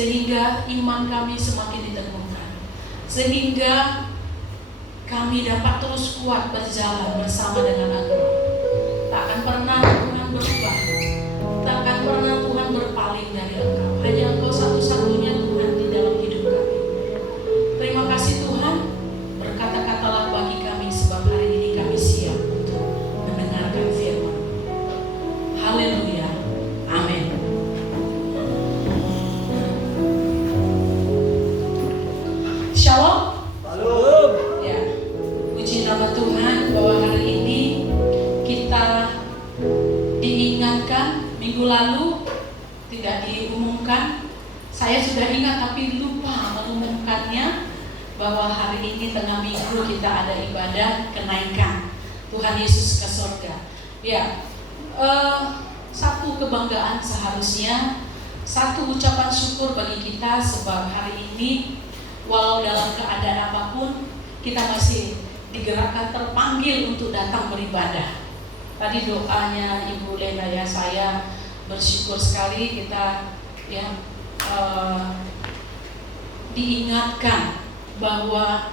sehingga iman kami semakin diteguhkan, sehingga kami dapat terus kuat berjalan bersama dengan Engkau. Tak akan pernah Tuhan berubah, tak akan pernah Tuhan berpaling dari Engkau. Hanya Engkau satu-satunya Tuhan di dalam hidup kami. Terima kasih Tuhan, berkata-kata sudah ingat tapi lupa mengumumkannya bahwa hari ini tengah minggu kita ada ibadah kenaikan Tuhan Yesus ke surga. Ya, satu kebanggaan seharusnya, satu ucapan syukur bagi kita sebab hari ini walau dalam keadaan apapun kita masih digerakkan, terpanggil untuk datang beribadah. Tadi doanya Ibu Lena ya, saya bersyukur sekali kita ya diingatkan bahwa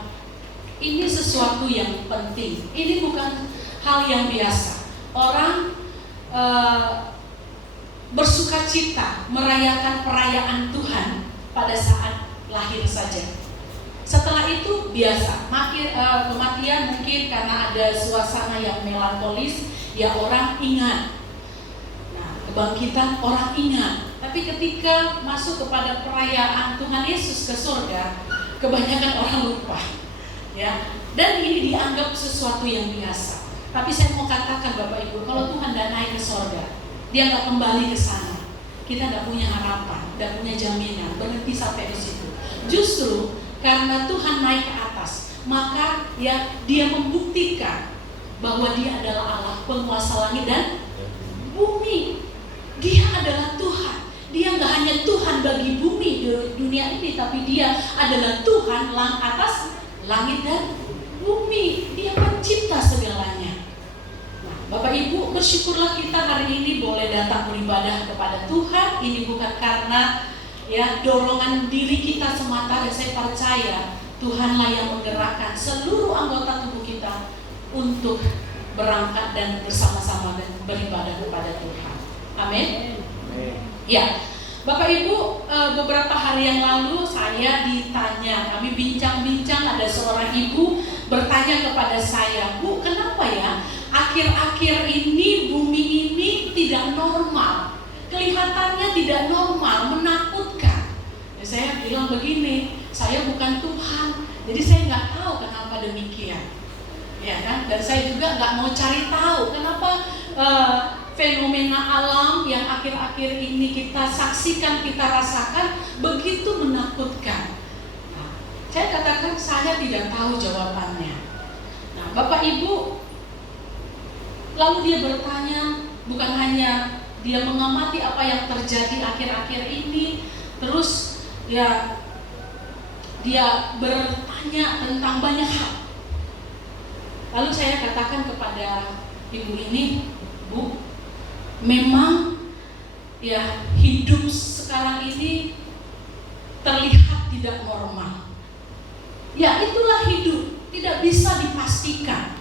ini sesuatu yang penting. Ini bukan hal yang biasa. Orang bersukacita merayakan perayaan Tuhan pada saat lahir saja. Setelah itu biasa, kematian mungkin karena ada suasana yang melankolis, ya orang ingat. Nah, kebangkitan orang ingat. Tapi ketika masuk kepada perayaan Tuhan Yesus ke surga, kebanyakan orang lupa. Ya, dan ini dianggap sesuatu yang biasa. Tapi saya mau katakan Bapak Ibu, kalau Tuhan tidak naik ke surga, Dia nggak kembali ke sana, kita nggak punya harapan, nggak punya jaminan berhenti sampai di situ. Justru karena Tuhan naik ke atas, maka ya Dia membuktikan bahwa Dia adalah Allah penguasa langit dan bumi. Dia adalah Tuhan. Dia nggak hanya Tuhan bagi bumi di dunia ini, tapi Dia adalah Tuhan atas langit dan bumi. Dia pencipta segalanya. Nah, Bapak Ibu, bersyukurlah kita hari ini boleh datang beribadah kepada Tuhan. Ini bukan karena ya dorongan diri kita semata, dan saya percaya Tuhanlah yang menggerakkan seluruh anggota tubuh kita untuk berangkat dan bersama-sama beribadah kepada Tuhan. Amin. Ya, Bapak Ibu, beberapa hari yang lalu saya ditanya, kami bincang-bincang, ada seorang ibu bertanya kepada saya, Bu, kenapa ya akhir-akhir ini bumi ini tidak normal, kelihatannya tidak normal, menakutkan. Ya, saya bilang begini, saya bukan Tuhan, jadi saya nggak tahu kenapa demikian, ya kan? Dan saya juga nggak mau cari tahu kenapa fenomena alam yang akhir-akhir ini kita saksikan, kita rasakan begitu menakutkan. Nah, saya katakan saya tidak tahu jawabannya. Nah, Bapak Ibu, lalu dia bertanya, bukan hanya dia mengamati apa yang terjadi akhir-akhir ini, terus ya dia bertanya tentang banyak hal. Lalu saya katakan kepada ibu ini, Bu, memang ya hidup sekarang ini terlihat tidak normal. Ya, itulah hidup, tidak bisa dipastikan.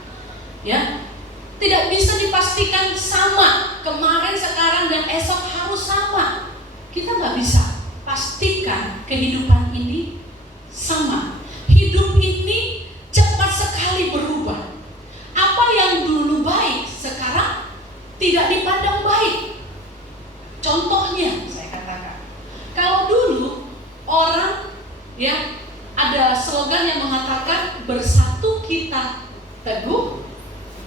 Ya, tidak bisa dipastikan sama kemarin, sekarang, dan esok harus sama. Kita nggak bisa pastikan kehidupan ini sama. Hidup ini cepat sekali berubah. Apa yang dulu baik sekarang tidak dipandang baik. Contohnya saya katakan, kalau dulu orang ya ada slogan yang mengatakan bersatu kita teguh,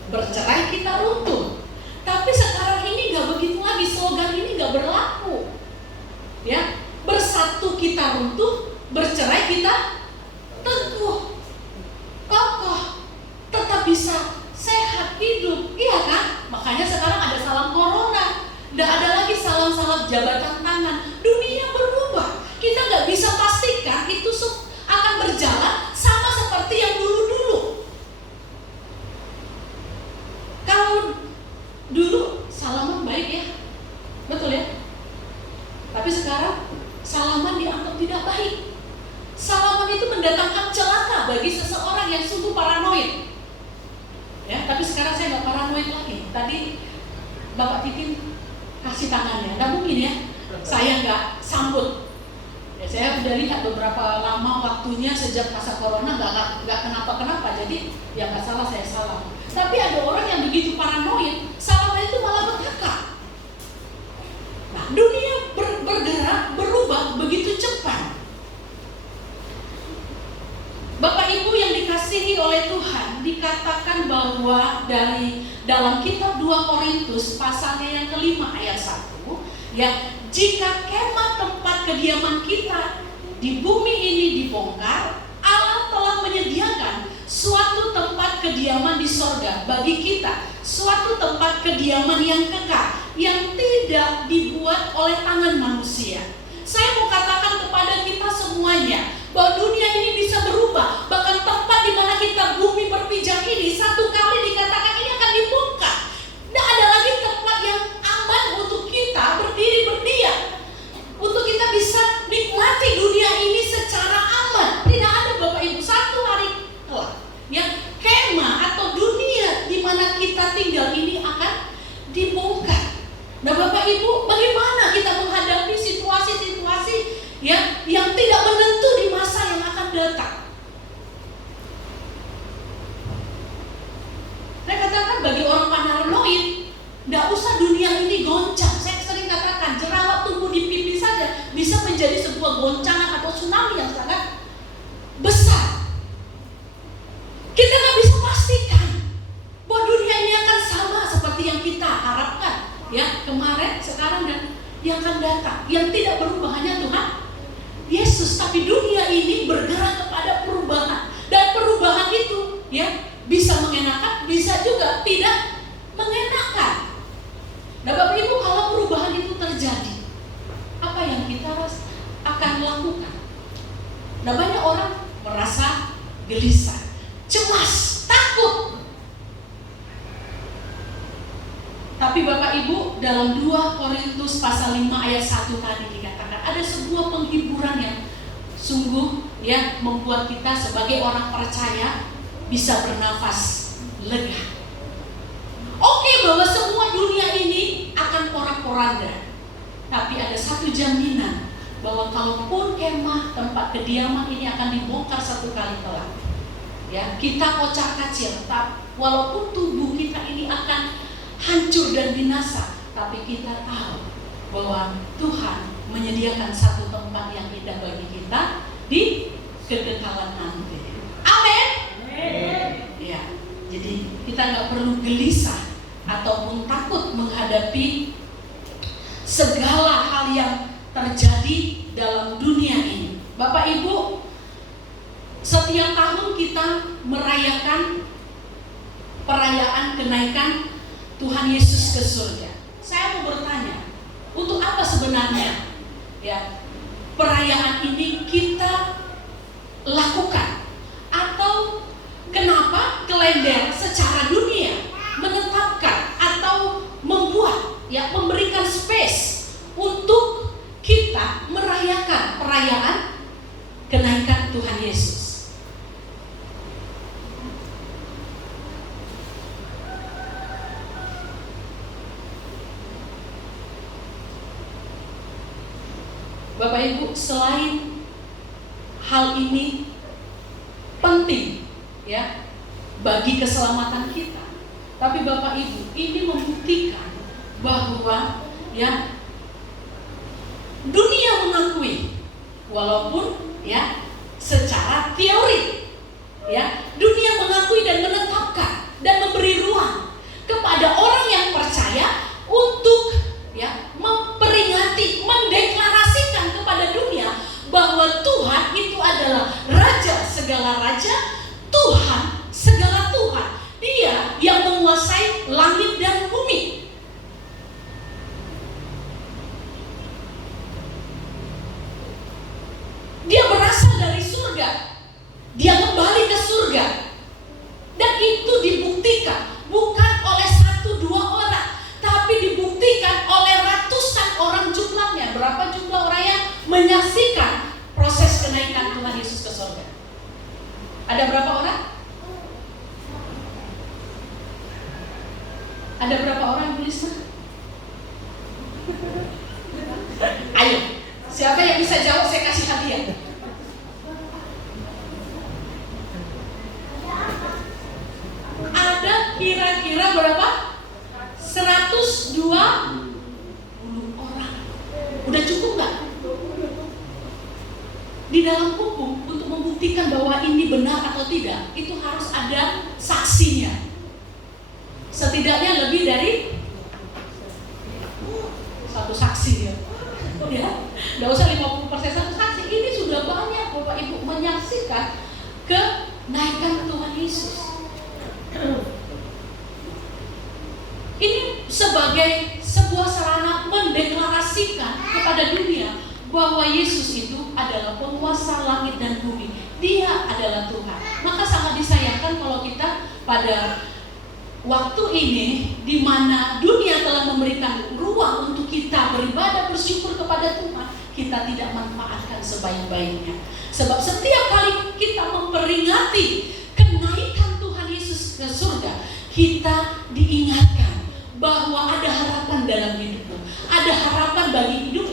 bercerai kita runtuh. Tapi sekarang ini nggak begitu lagi, slogan ini nggak berlaku. Ya, bersatu kita runtuh, bercerai kita teguh, kokoh, tetap bisa sehat hidup, iya kan? Makanya sekarang ada salam corona, nggak ada lagi salam-salam jabatan tangan. Dunia berubah, kita nggak bisa pastikan itu akan berjalan sama seperti yang dulu-dulu. Kalau dulu salaman baik ya, betul ya. Tapi sekarang salaman dianggap tidak baik. Salaman itu mendatangkan celaka bagi seseorang yang sungguh paranoid. Ya, tapi sekarang saya nggak paranoid lagi. Tadi Bapak Titin kasih tangannya, nggak mungkin ya saya nggak sambut. Ya, saya udah lihat beberapa lama waktunya sejak masa corona nggak kenapa-kenapa, jadi ya nggak salah saya salam. Tapi ada orang yang begitu paranoid, salamnya itu malah berkakak. Nah, dunia bergerak, berubah begitu cepat. Bapak Ibu yang dikasihi oleh Tuhan, dikatakan bahwa dalam kitab 2 Korintus pasalnya yang kelima ayat 1, Ya, jika kemah tempat kediaman kita di bumi ini dibongkar, Allah telah menyediakan suatu tempat kediaman di sorga bagi kita, suatu tempat kediaman yang kekal, yang tidak dibuat oleh tangan manusia. Saya mau katakan kepada kita semuanya bahwa dunia ini bisa berubah. Bahkan tempat di mana kita bumi berpijak ini satu kali dikatakan ini akan dibongkar. Tidak ada lagi tempat yang aman untuk kita berdiri berdiam, untuk kita bisa nikmati dunia ini secara aman. Tidak ada Bapak Ibu. Satu hari kelak, ya, kemah atau dunia di mana kita tinggal ini akan dibongkar. Nah Bapak Ibu, bagaimana kita menghadapi situasi-situasi yang tidak menentu di masa yang akan datang? Saya katakan bagi orang paranoid, tidak usah dunia ini goncang. Saya sering katakan jerawat tumbuh di pipi saja bisa menjadi sebuah goncangan atau tsunami yang sangat besar. Kita nggak bisa pastikan bahwa dunia ini akan sama seperti yang kita harapkan. Ya, kemarin, sekarang, dan yang akan datang. Yang tidak berubah hanya Tuhan Yesus. Tapi dunia ini bergerak kepada perubahan. Dan perubahan itu ya bisa mengenakan, bisa juga tidak mengenakan. Nah Bapak Ibu, kalau perubahan itu terjadi, apa yang kita akan lakukan? Nah banyak orang merasa gelisah, cemas, takut. Tapi Bapak Ibu, dalam 2 Korintus pasal 5 ayat 1 tadi dikatakan ada sebuah penghiburan yang sungguh ya membuat kita sebagai orang percaya bisa bernafas lega. Oke, bahwa semua dunia ini akan porak-poranda, tapi ada satu jaminan bahwa kalaupun kemah tempat kediaman ini akan dibongkar satu kali kelak, ya kita kocak-kacir, walaupun tubuh kita ini akan hancur dan binasa, tapi kita tahu bahwa Tuhan menyediakan satu tempat yang indah bagi kita di kekekalan nanti. Amin. Ya, jadi kita nggak perlu gelisah ataupun takut menghadapi segala hal yang terjadi dalam dunia ini. Bapak Ibu, setiap tahun kita merayakan perayaan kenaikan Tuhan Yesus ke surga. Saya mau bertanya, untuk apa sebenarnya ya perayaan ini kita lakukan? Atau kenapa kalender secara dunia menetapkan atau membuat ya memberikan space untuk kita merayakan perayaan kenaikan Tuhan Yesus? Bapak Ibu, selain hal ini penting ya bagi keselamatan kita, tapi Bapak Ibu, ini membuktikan bahwa ya dunia mengakui, walaupun ya secara teori ya dunia mengakui dan menetapkan dan memberi ruang kepada orang yang percaya untuk ya memperingati, mendeklarasikan kepada dunia bahwa Tuhan itu adalah Raja segala raja, Tuhan segala Tuhan. Dia yang menguasai langit dan bumi. Dia berasal dari surga, dia kembali ke surga, dan itu dibuktikan bukan oleh 1-2 orang, tapi dibuktikan oleh ratusan orang jumlahnya. Berapa jumlah orang yang menyaksikan proses kenaikan Tuhan Yesus ke surga? Ada berapa orang? Ada berapa orang, Bu Lisna? Ayo, siapa yang bisa jawab saya kasih hadiah. Ada kira-kira berapa? 120 orang. Udah cukup nggak? Di dalam hukum untuk membuktikan bahwa ini benar atau tidak, itu harus ada saksinya. Setidaknya lebih dari satu saksi ya. Ya, nggak usah 50% satu saksi. Ini sudah banyak Bapak Ibu menyaksikan kenaikan Tuhan Yesus. Ini sebagai sebuah sarana mendeklarasikan kepada dunia bahwa Yesus itu adalah penguasa langit dan bumi. Dia adalah Tuhan. Maka sangat disayangkan kalau kita pada waktu ini di mana dunia telah memberikan ruang untuk kita beribadah bersyukur kepada Tuhan, kita tidak manfaatkan sebaik-baiknya. Sebab setiap kali kita memperingati kenaikan Tuhan Yesus ke surga, kita diingatkan bahwa ada harapan dalam hidupmu. Ada harapan bagi hidup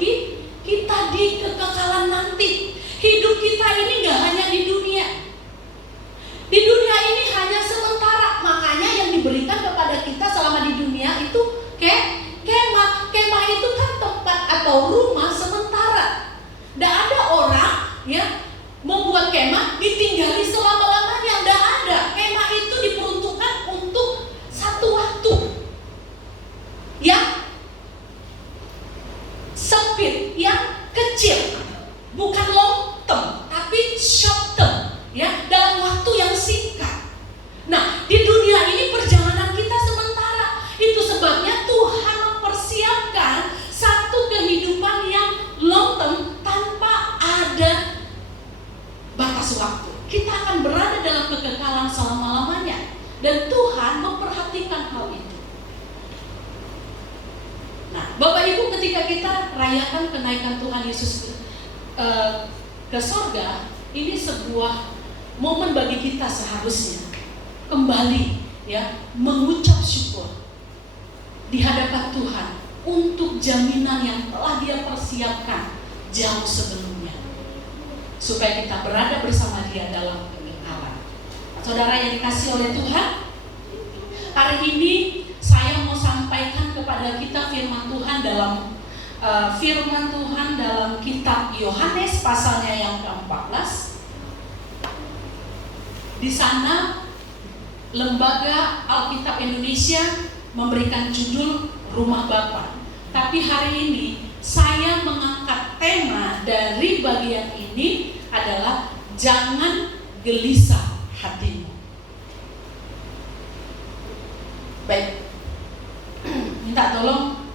kita di kekekalan nanti. Hidup kita ini gak hanya di dunia. Di dunia ini hanya sementara. Makanya yang diberikan kepada kita selama di dunia itu kemah. Kemah itu kan tempat atau rumah sementara. Gak ada orang ya membuat kemah ditinggali selama-lamanya. Gak ada. Kemah itu diperuntukkan untuk satu waktu yang sempit, yang kecil, bukan long term, tapi short term, ya, dalam waktu yang singkat. Nah, di dunia ini perjalanan kita sementara. Itu sebabnya Tuhan mempersiapkan satu kehidupan yang long term tanpa ada batas waktu. Kita akan berada dalam kekekalan selama-lamanya, dan Tuhan memperhatikan hal itu. Nah, Bapak Ibu, ketika kita rayakan kenaikan Tuhan Yesus ke sorga, ini sebuah momen bagi kita seharusnya kembali ya mengucap syukur di hadapan Tuhan untuk jaminan yang telah Dia persiapkan jauh sebelumnya, supaya kita berada bersama Dia dalam kekekalan. Saudara yang dikasihi oleh Tuhan, hari ini saya mau sampaikan kepada kita firman Tuhan dalam kitab Yohanes pasalnya yang ke-14. Di sana Lembaga Alkitab Indonesia memberikan judul Rumah Bapa. Tapi hari ini saya mengangkat tema dari bagian ini adalah jangan gelisah hatimu. Baik. Minta tolong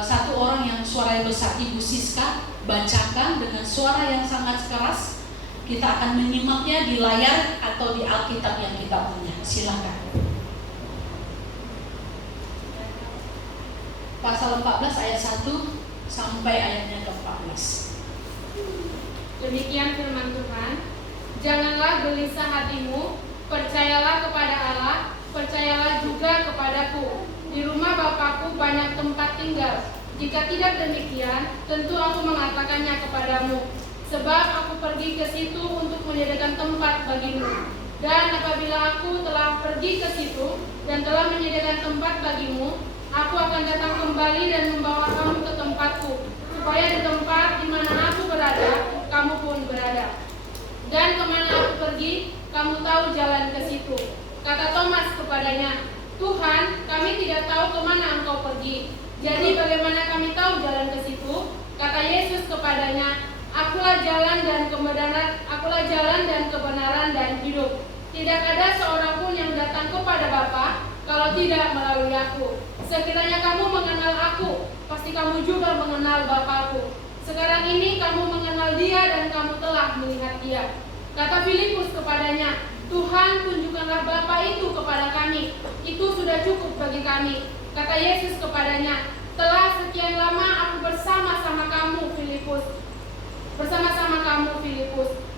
satu orang yang suaranya besar, Ibu Siska, bacakan dengan suara yang sangat keras. Kita akan menyimaknya di layar atau di Alkitab yang kita punya. Silakan. Pasal 14 ayat 1 sampai ayatnya ke-14. Demikian firman Tuhan. Janganlah gelisah hatimu, percayalah kepada Allah, percayalah juga kepadaku. Di rumah Bapakku banyak tempat tinggal. Jika tidak demikian, tentu aku mengatakannya kepadamu. Sebab aku pergi ke situ untuk menyediakan tempat bagimu. Dan apabila aku telah pergi ke situ dan telah menyediakan tempat bagimu, aku akan datang kembali dan membawa kamu ke tempatku, supaya di tempat di mana aku berada, kamu pun berada. Dan kemana aku pergi, kamu tahu jalan ke situ. Kata Thomas kepadanya, Tuhan, kami tidak tahu kemana engkau pergi. Jadi bagaimana kami tahu jalan ke situ? Kata Yesus kepadanya, Akulah jalan dan kebenaran dan hidup. Tidak ada seorang pun yang datang kepada Bapa kalau tidak melalui aku. Sekiranya kamu mengenal aku, pasti kamu juga mengenal Bapakku. Sekarang ini kamu mengenal Dia dan kamu telah melihat Dia. Kata Filipus kepadanya, Tuhan, tunjukkanlah Bapa itu kepada kami. Itu sudah cukup bagi kami. Kata Yesus kepadanya, telah sekian lama aku bersama-sama kamu, Filipus.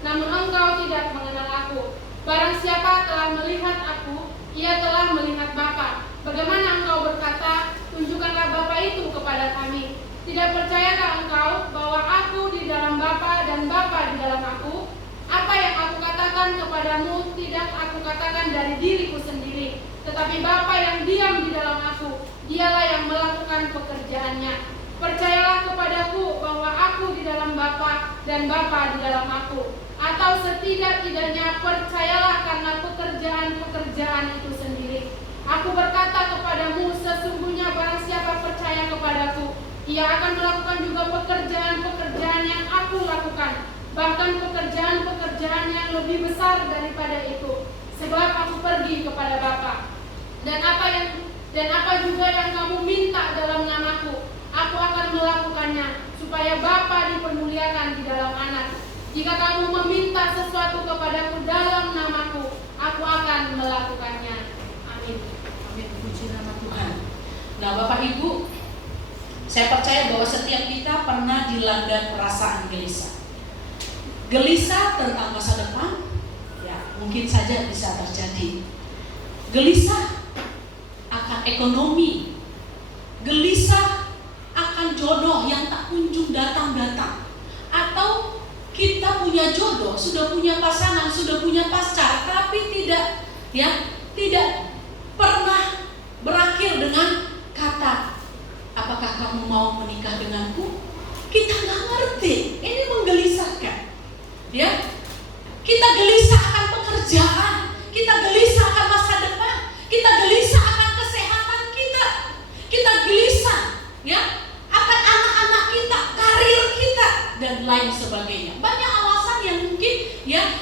Namun engkau tidak mengenal aku. Barang siapa telah melihat aku, ia telah melihat Bapa. Bagaimana engkau berkata, tunjukkanlah Bapa itu kepada kami? Tidak percayakah engkau bahwa aku di dalam Bapa dan Bapa di dalam aku? Apa yang aku katakan kepadamu tidak aku katakan dari diriku sendiri, tetapi Bapa yang diam di dalam aku, Dialah yang melakukan pekerjaannya. Percayalah kepadaku bahwa aku di dalam Bapa dan Bapa di dalam aku. Atau setidak-tidaknya percayalah karena pekerjaan-pekerjaan itu sendiri. Aku berkata kepadamu, sesungguhnya barang siapa percaya kepadaku, Ia akan melakukan juga pekerjaan-pekerjaan yang aku lakukan, bahkan pekerjaan-pekerjaan yang lebih besar daripada itu, sebab aku pergi kepada Bapa. Dan apa juga yang kamu minta dalam namaku, aku akan melakukannya, supaya Bapa dipermuliakan di dalam Anak. Jika kamu meminta sesuatu kepadaku dalam namaku, aku akan melakukannya. Amin. Amin. Puji nama Tuhan. Nah, Bapak Ibu, saya percaya bahwa setiap kita pernah dilanda perasaan gelisah. Gelisah tentang masa depan, ya mungkin saja bisa terjadi. Gelisah akan ekonomi, gelisah akan jodoh yang tak kunjung datang-datang, atau kita punya jodoh, sudah punya pasangan, sudah punya pacar, tapi tidak pernah berakhir dengan kata, apakah kamu mau menikah denganku? Kita nggak ngerti, ini menggelisahkan. Ya, kita gelisah akan pekerjaan, kita gelisah akan masa depan, kita gelisah akan kesehatan kita gelisah, ya, akan anak-anak kita, karir kita, dan lain sebagainya. Banyak alasan yang mungkin ya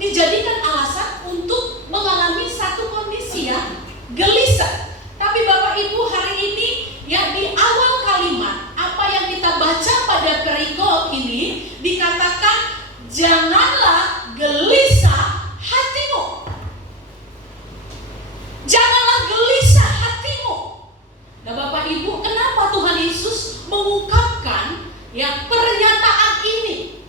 dijadikan alasan untuk mengalami satu kondisi yang gelisah. Tapi Bapak Ibu, hari ini ya di awal kalimat apa yang kita baca pada perikop ini dikatakan, janganlah gelisah hatimu. Janganlah gelisah hatimu. Nah Bapak Ibu, kenapa Tuhan Yesus mengungkapkan ya pernyataan ini?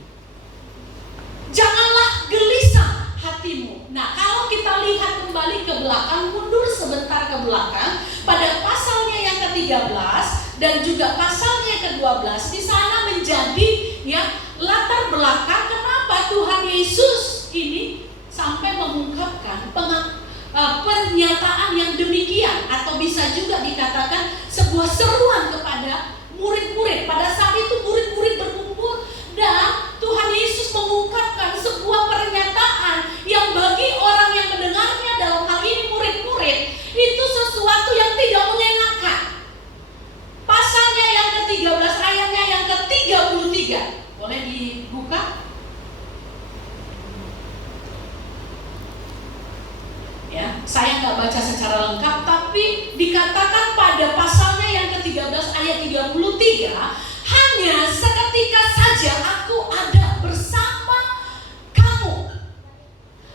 Janganlah gelisah hatimu. Nah, kalau kita lihat kembali ke belakang, mundur sebentar ke belakang, pada pasalnya yang ke-13 dan juga pasalnya ke-12, di sana menjadi ya latar belakang kenapa Tuhan Yesus ini sampai mengungkapkan pernyataan yang demikian, atau bisa juga dikatakan sebuah seruan kepada murid-murid. Pada saat itu murid-murid berkumpul dan Tuhan Yesus mengungkapkan sebuah pernyataan yang bagi orang yang mendengarnya, dalam hal ini murid-murid, itu sesuatu yang tidak mengenakan. Pasalnya yang ke-13, ayatnya yang ke-33. Boleh dibuka? Ya, saya nggak baca secara lengkap, tapi dikatakan pada pasalnya yang ke-13 ayat 33, hanya seketika saja aku ada bersama kamu.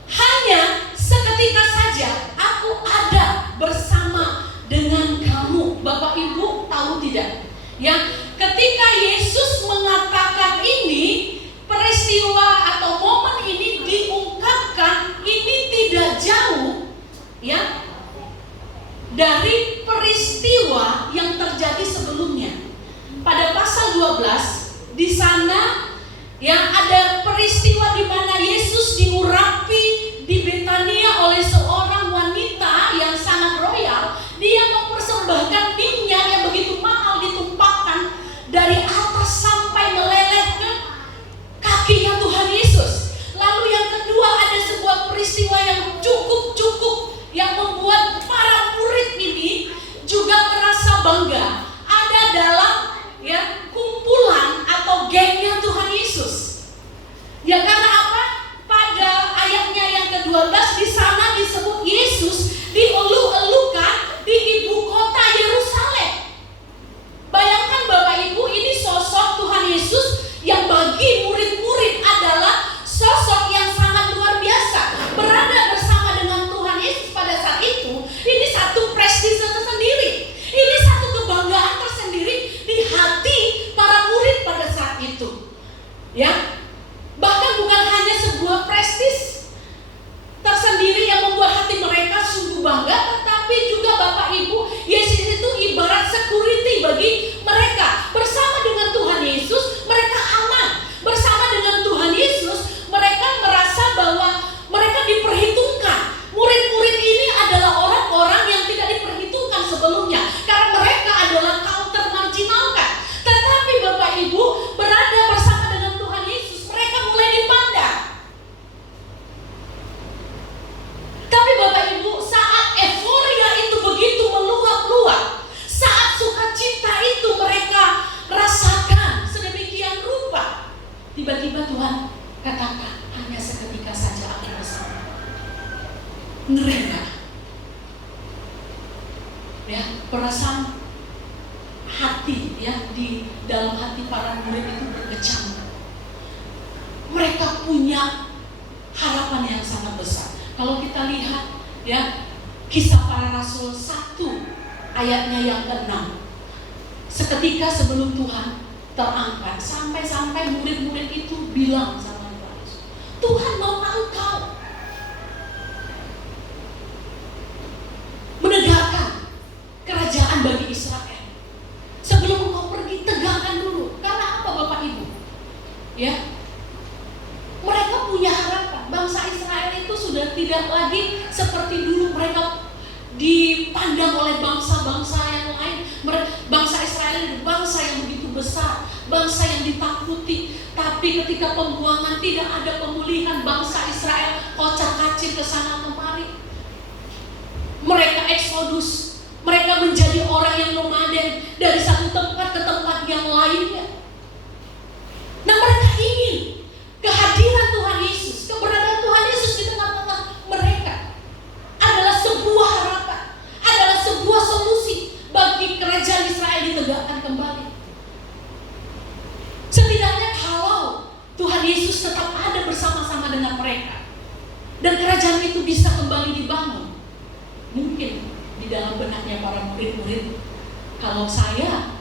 Hanya seketika saja aku ada bersama dengan kamu. Bapak Ibu tahu tidak? Ya, ketika Yesus mengatakan ini, peristiwa atau momen ini diungkapkan, ini tidak jauh ya dari peristiwa yang terjadi sebelumnya. Pada pasal 12 di sana yang ada peristiwa di mana Yesus diurapi di Betania oleh seorang wanita yang sangat royal. Dia mempersembahkan minyak yang begitu mahal, ditumpahkan dari atas sampai meleleh ke kakinya Tuhan Yesus. Lalu yang kedua, ada sebuah peristiwa yang cukup yang membuat para murid ini juga merasa bangga ada dalam ya kumpulan atau gengnya Tuhan Yesus. Ya karena apa? Pada ayatnya yang ke-12 di sana disebut Yesus dieluk-elukan di ibu kota Yerusalem. Bayangkan Bapak Ibu, ini sosok Tuhan Yesus yang bagi murid-murid adalah sosok yang sangat luar biasa. Berada bersama dengan Tuhan Yesus pada saat itu, ini satu prestise tersendiri. Ini satu kebanggaan tersendiri di hati para murid pada saat itu. Ya, bahkan bukan hanya sebuah prestis tersendiri yang membuat hati mereka sungguh Ngeri nggak? Ya, perasaan hati ya di dalam hati para murid itu berkecamuk. Mereka punya harapan yang sangat besar. Kalau kita lihat ya Kisah Para Rasul 1 ayatnya yang ke-6, seketika sebelum Tuhan terangkat, sampai-sampai murid-murid itu bilang sama Tuhan Yesus, Tuhan mau Engkau menegakkan kerajaan bagi Israel. Sebelum Engkau pergi, tegakkan dulu. Karena apa Bapak Ibu? Ya, mereka punya harapan. Bangsa Israel itu sudah tidak lagi seperti dulu mereka dipandang oleh bangsa-bangsa yang lain. Bangsa Israel itu bangsa yang begitu besar, bangsa yang ditakuti. Tapi ketika pembuangan tidak ada pemulihan, bangsa Israel kocar-kacir ke sana kemari. Mereka eksodus, mereka menjadi orang yang nomaden dari satu tempat ke tempat yang lainnya. Nah, mereka ingin kehadiran Tuhan Yesus, keberadaan Tuhan Yesus di tengah-tengah mereka adalah sebuah harapan, adalah sebuah solusi bagi kerajaan Israel ditegakkan kembali. Setidaknya kalau Tuhan Yesus tetap ada bersama-sama dengan mereka dan kerajaan itu bisa kembali dibangun, mungkin di dalam benaknya para murid-murid, kalau saya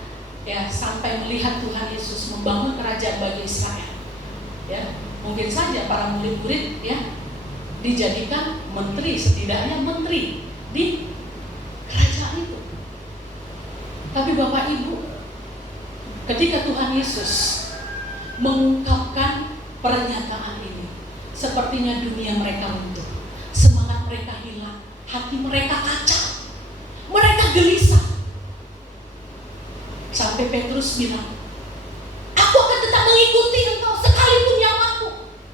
ya sampai melihat Tuhan Yesus membangun kerajaan bagi Israel, ya mungkin saja para murid-murid ya dijadikan menteri, setidaknya menteri di kerajaan itu. Tapi Bapak Ibu, ketika Tuhan Yesus mengungkapkan pernyataan ini, sepertinya dunia mereka runtuh, semangat mereka hilang, hati mereka kacau, mereka gelisah. Sampai Petrus bilang, aku akan tetap mengikuti engkau sekalipun nyawaku.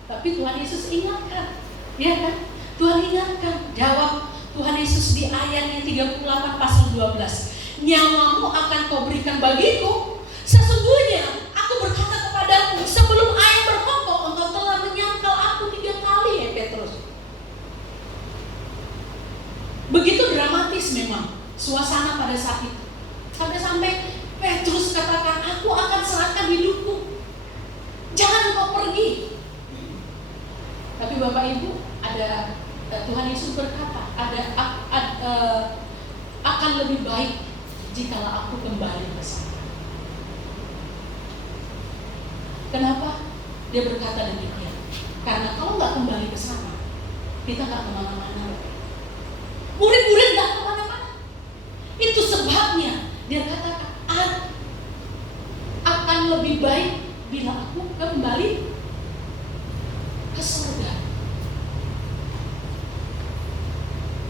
Tapi Tuhan Yesus ingatkan, ya kan? Tuhan ingatkan, jawab Tuhan Yesus di ayat yang 38 pasal 12, nyawamu akan kau berikan bagiku. Sesungguhnya aku berkata kepadamu, sebelum ayam berkokok engkau telah menyangkal aku 3 kali, ya Petrus. Begitu dramatis memang suasana pada saat itu. Sampai-sampai Petrus katakan, aku akan serahkan hidupku, jangan kau pergi. Tapi Bapak Ibu, ada Tuhan Yesus berkata, akan lebih baik jikalau aku kembali ke sana. Kenapa dia berkata demikian? Karena kalau nggak kembali ke sana, kita nggak kemana-mana. Murid-murid nggak kemana-mana. Itu sebabnya dia katakan, akan lebih baik bila aku kembali ke surga.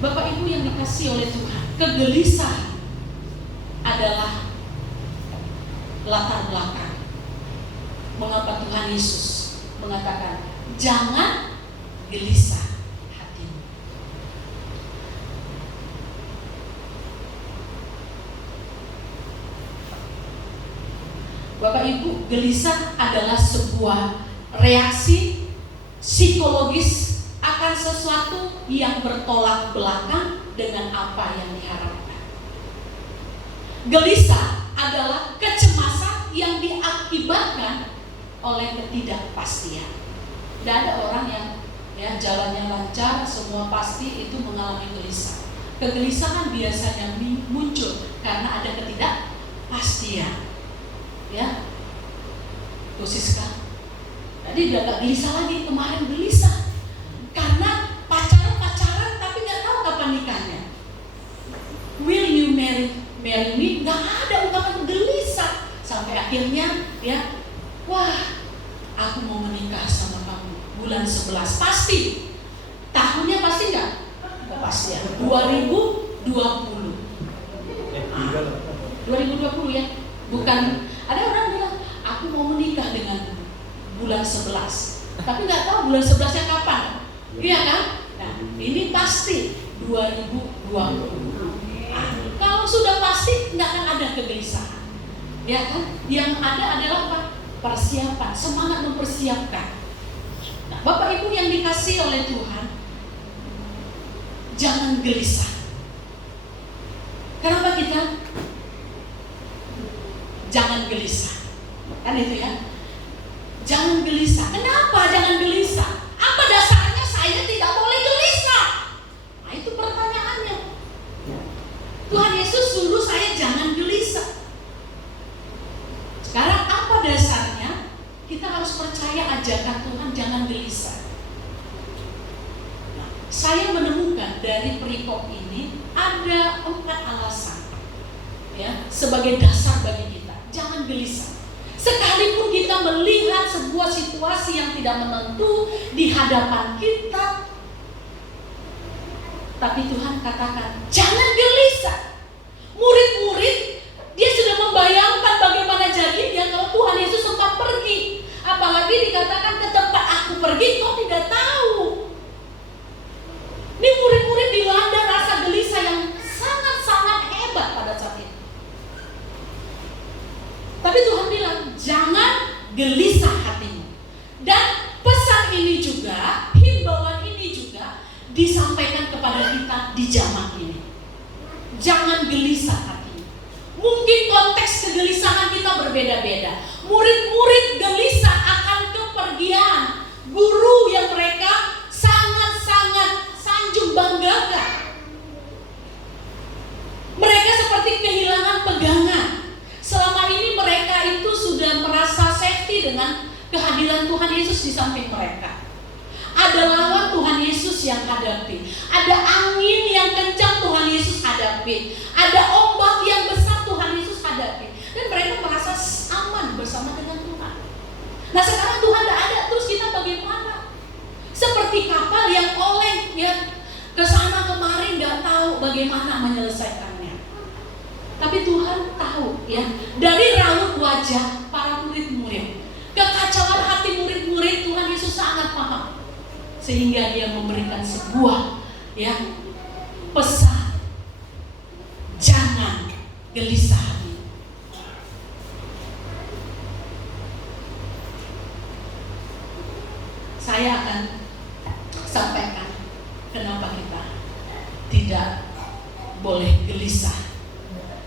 Bapak Ibu yang dikasihi oleh Tuhan, kegelisahan adalah latar belakang mengapa Tuhan Yesus mengatakan, jangan gelisah hatimu. Bapak Ibu, gelisah adalah sebuah reaksi psikologis akan sesuatu yang bertolak belakang dengan apa yang diharapkan. Gelisah adalah kecemasan yang diakibatkan oleh ketidakpastian. Tidak ada orang yang jalannya lancar, semua pasti itu mengalami gelisah. Kegelisahan biasanya muncul karena ada ketidakpastian. Ya, tuh Siska, tadi udah gak gelisah lagi, kemarin gelisah karena pacaran tapi nggak tahu kapan nikahnya. Will you marry me? Nggak ada ungkapan gelisah sampai akhirnya ya, wah, aku mau menikah sama kamu bulan 11 pasti. Tahunnya pasti nggak pasti ya, 2020 ya, bukan. Ada orang bilang, aku mau menikah dengan bulan 11, tapi nggak tahu bulan 11-nya kapan. Iya kan? Nah, ini pasti 2020. Kalau sudah pasti nggak akan ada kegelisahan, ya kan? Yang ada adalah apa? Persiapan, semangat mempersiapkan. Nah, Bapak Ibu yang dikasihi oleh Tuhan, jangan gelisah. Kenapa kita jangan gelisah? Kan itu ya. Jangan gelisah. Kenapa jangan gelisah? Apa dasarnya saya tidak boleh gelisah? Nah, itu pertanyaannya. Tuhan Yesus suruh saya jangan gelisah. Sekarang apa dasarnya? Kita harus percaya ajakan Tuhan, jangan gelisah. Nah, saya menemukan dari perikop ini ada 4 alasan ya sebagai dasar bagi kita. Jangan gelisah. Sekalipun kita melihat sebuah situasi yang tidak menentu di hadapan kita, tapi Tuhan katakan, jangan gelisah. Murid-murid, dia sudah membayangkan bagaimana jadinya kalau Tuhan Yesus sempat pergi. Apalagi dikatakan ke tempat aku pergi, kau tidak tahu. Ini murid-murid dilanda rasa gelisah yang sangat-sangat hebat pada saat itu. Tapi Tuhan bilang, jangan gelisah hatimu. Dan pesan ini juga, himbauan ini juga disampaikan kepada kita di zaman ini. Jangan gelisah hatimu. Mungkin konteks kegelisahan kita berbeda-beda. Murid-murid gelisah akan kepergian guru yang mereka sangat-sangat sanjung banggakan. Mereka seperti kehilangan pegangan. Selama ini mereka itu sudah merasa safety dengan kehadiran Tuhan Yesus di samping mereka. Ada lawan Tuhan Yesus yang hadapi, ada angin yang kencang Tuhan Yesus hadapi, ada ombak yang besar Tuhan Yesus hadapi, dan mereka merasa aman bersama dengan Tuhan. Nah sekarang Tuhan tidak ada, terus kita bagaimana? Seperti kapal yang oleng ya kesana kemari, nggak tahu bagaimana menyelesaikannya. Tapi Tuhan tahu ya, dari raut wajah para murid-murid, kekacauan hati murid-murid, Tuhan Yesus sangat paham. Sehingga dia memberikan sebuah ya pesan, jangan gelisah hati. Saya akan sampaikan kenapa kita tidak boleh gelisah.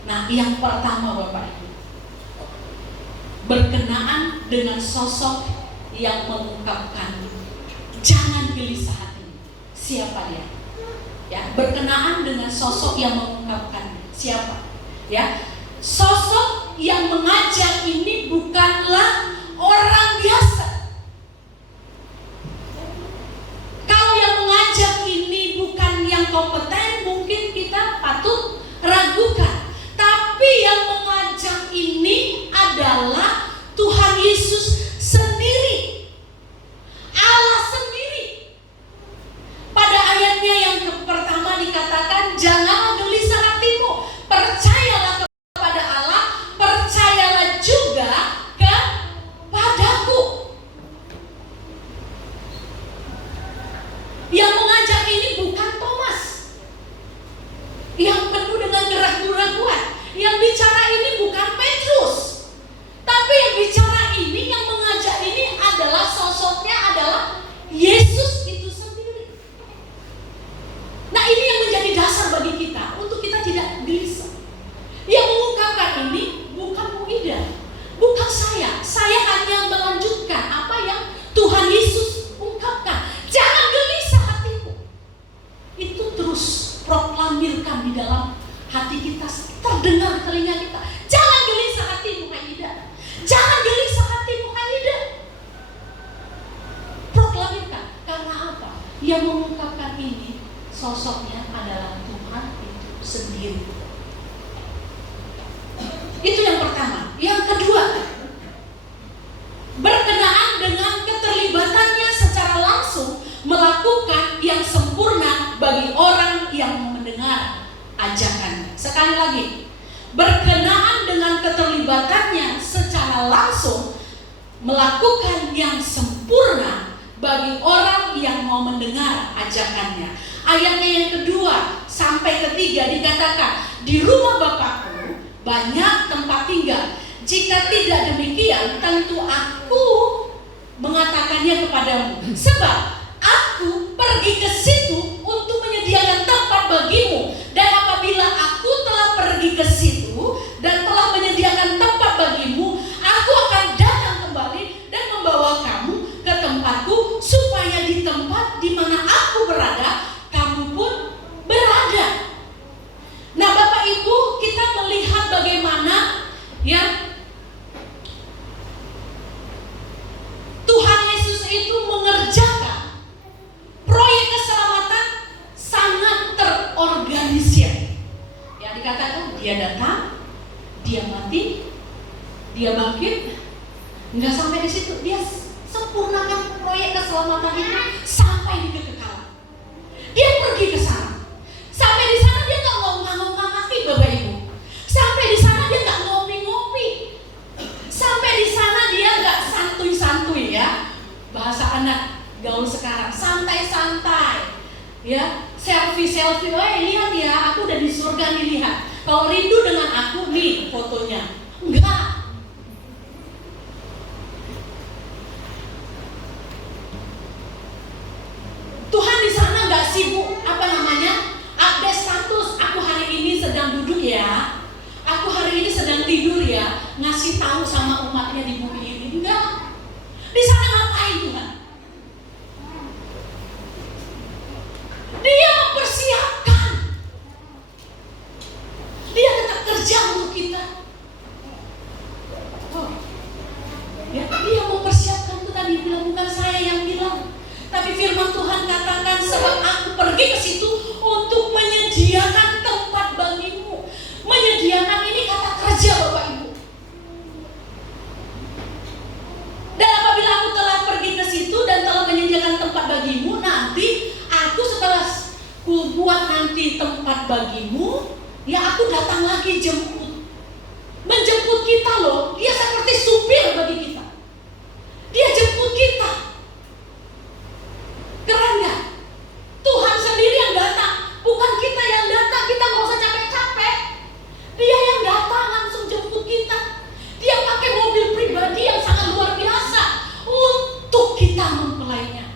Nah, yang pertama Bapak Ibu, berkenaan dengan sosok yang mengungkapkan jangan gelisah hati. Siapa dia? Ya, berkenaan dengan sosok yang mengungkapkan siapa? Ya, sosok yang mengajak ini bukanlah orang biasa. Kalau yang mengajak ini bukan yang kompeten, mungkin kita patut ragukan. Tapi yang mengajak ini adalah Tuhan Yesus sendiri, Allah sendiri. Pada ayatnya yang pertama dikatakan, janganlah gelisah hatimu, percayalah kepada Allah, percayalah juga kepadaku. Yang mengajak ini bukan Thomas yang penuh dengan keraguan-keraguan. Yang bicara ini bukan Petrus, tapi yang bicara ini, yang mengajak ini adalah sosoknya adalah Yesus itu sendiri. Nah ini yang menjadi dasar bagi kita untuk kita tidak gelisah. Yang mengungkapkan ini bukan Bu Ida, bukan saya. Saya hanya melanjutkan apa yang Tuhan Yesus ungkapkan. Jangan gelisah hatimu. Itu terus proklamirkan di dalam hati kita, terdengar di telinga kita. Jangan gelisah hatimu, Aida. Jangan gelisah hatimu, Aida. Proklamirkan. Karena apa? Yang mengungkapkan ini sosoknya adalah Tuhan itu sendiri. Itu yang pertama. Yang kedua, berkenaan dengan keterlibatannya secara langsung melakukan yang sempurna bagi orang yang mendengar ajakan. Sekali lagi, berkenaan dengan keterlibatannya secara langsung melakukan yang sempurna bagi orang yang mau mendengar ajakannya. Ayatnya yang kedua sampai ketiga dikatakan, di rumah Bapakku banyak tempat tinggal. Jika tidak demikian, tentu aku mengatakannya kepadamu. Sebab aku pergi ke situ untuk menyediakan tempat Dia datang, dia mati, dia bangkit. Nggak sampai di situ, dia sempurnakan proyek keselamatan itu sampai di kekekalan. Dia pergi ke sana. Sampai di sana dia nggak ngomong-ngomong kaki, Bapak Ibu. Sampai di sana dia nggak ngopi-ngopi. Sampai di sana dia nggak santuy-santuy ya. Bahasa anak gaul sekarang, santai-santai. Ya, selfie. Lihat ya, aku udah di surga nih, lihat. Kalau rindu dengan aku nih fotonya. Enggak. Tuhan di sana nggak sibuk update status. Aku hari ini sedang duduk ya, aku hari ini sedang tidur ya, ngasih tahu sama umatnya di bumi ini. Enggak. Di sana ngapain Tuhan? Dia mempersiapkan. Dia tetap kerja untuk kita. Ya, dia mempersiapkan itu tadi bilang, bukan saya yang bilang. Tapi firman Tuhan katakan, sebab aku pergi ke situ untuk menyediakan tempat bagimu. Menyediakan ini kata kerja, Bapak Ibu. Dan apabila aku telah pergi ke situ dan telah menyediakan tempat bagimu, nanti aku setelah kubuat nanti tempat bagimu, ya aku datang lagi jemput. Menjemput kita loh. Dia seperti supir bagi kita. Dia jemput kita. Keren gak? Tuhan sendiri yang datang, bukan kita yang datang. Kita gak usah capek-capek. Dia yang datang langsung jemput kita. Dia pakai mobil pribadi yang sangat luar biasa untuk kita mempelainya.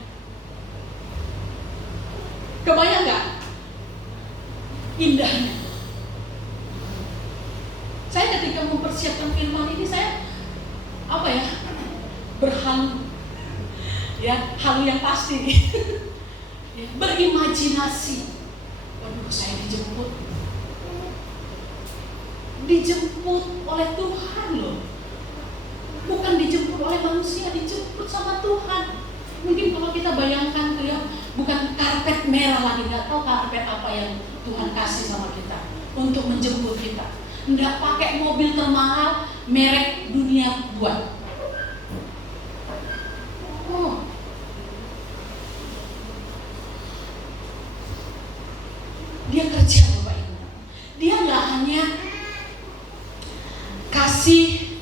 Kebayang gak? Indahnya. Saya ketika mempersiapkan firman ini, saya berhalu. Ya, halu yang pasti. Ya, berimajinasi. Waduh, saya dijemput oleh Tuhan loh. Bukan dijemput oleh manusia, dijemput sama Tuhan. Mungkin kalau kita bayangkan tuh ya, bukan karpet merah lagi, nggak tahu karpet apa yang Tuhan kasih sama kita untuk menjemput kita. Nggak pakai mobil termahal merek dunia buat. Dia kerja, Bapak Ibu. Dia nggak hanya kasih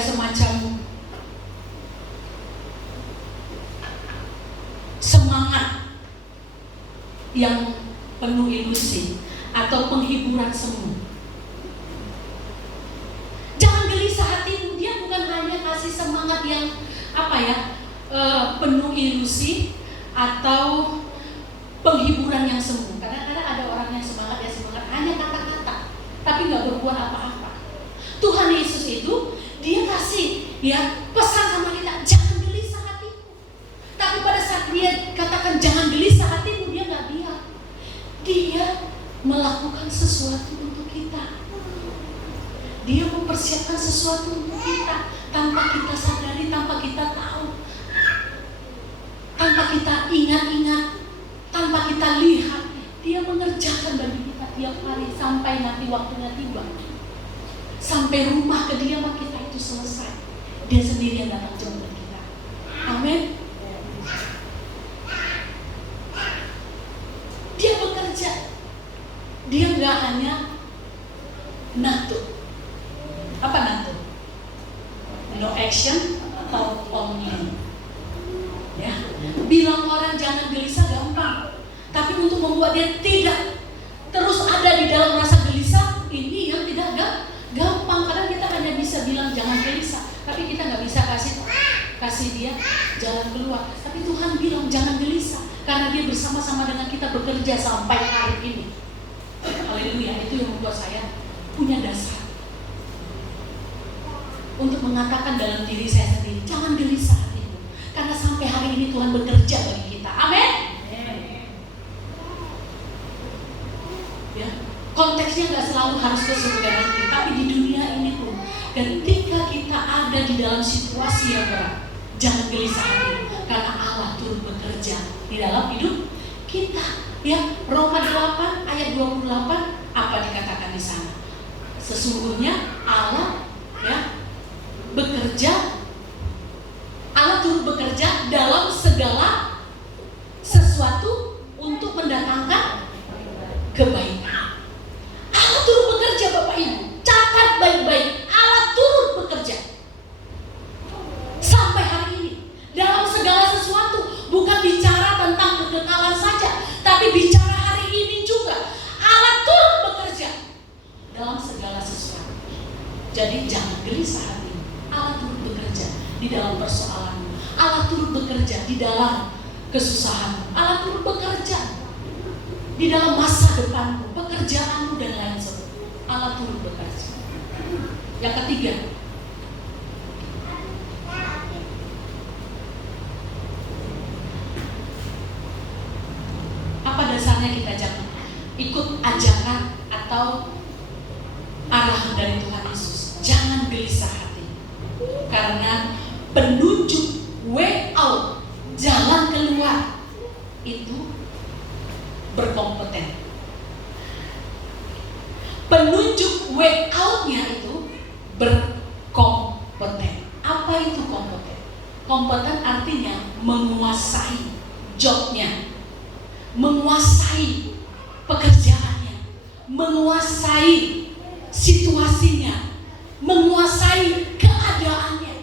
semacam semangat yang penuh ilusi atau penghiburan semu. Jangan gelisah hatimu. Dia bukan hanya kasih semangat yang penuh ilusi atau penghiburan yang semu. Kadang-kadang ada orang yang semangat hanya kata-kata, tapi nggak berbuat apa-apa. Tuhan Yesus itu dia kasih pesan sama kita, jangan gelisah hatimu. Tapi pada saat dia katakan jangan gelisah hatimu, dia nggak diam. Dia melakukan sesuatu untuk kita. Dia mempersiapkan sesuatu untuk kita tanpa kita sadari, tanpa kita tahu, tanpa kita ingat-ingat, tanpa kita lihat. Dia mengerjakan bagi kita tiap hari sampai nanti waktunya tiba. Sampai rumah kediaman kita itu selesai, dia sendiri yang datang jemput kita. Amin. Dia bekerja. Dia nggak hanya natu. Apa natu? No action atau only. Ya, bilang orang jangan gelisah gampang, tapi untuk membuat dia tidak terus ada di dalam rasa gelisah, ini yang tidak gampang. Kadang kita hanya bisa bilang jangan gelisah, tapi kita nggak bisa kasih dia jalan keluar. Tapi Tuhan bilang jangan gelisah, karena dia bersama-sama dengan kita bekerja sampai hari ini. Haleluya. Itu yang membuat saya punya dasar untuk mengatakan dalam diri saya sendiri, jangan gelisah hatimu, karena sampai hari ini Tuhan bekerja bagi kita. Amin. Ya, konteksnya nggak selalu harus ke surga nanti, tapi di dunia ini pun, ketika kita ada di dalam situasi yang berat, jangan gelisah hatimu, karena Allah turut bekerja di dalam hidup kita. Ya, Roma 8 ayat 28 apa dikatakan di sana? Sesungguhnya Allah turut bekerja dalam segala sesuatu untuk mendatangkan kebaikan. Allah turut bekerja, Bapak Ibu. Catat baik-baik, Allah turut bekerja sampai hari ini dalam segala sesuatu. Bukan bicara tentang kekekalan saja, tapi bicara hari ini juga. Allah turut bekerja dalam segala sesuatu. Jadi jangan gelisah hati. Allah turut bekerja di dalam persoalanmu. Allah turut bekerja di dalam kesusahanmu. Allah turut bekerja di dalam masa depanmu, pekerjaanmu dan lain sebagainya. Allah turut bekerja. Yang ketiga, apa dasarnya kita jangan ikut ajakan atau arahan dari Tuhan Yesus? Jangan gelisah hati, karena penunjuk way out, jalan keluar itu berkompeten. Penunjuk way out-nya itu berkompeten. Apa itu kompeten? Kompeten artinya menguasai jobnya, menguasai pekerjaannya, menguasai situasinya, menguasai keadaannya.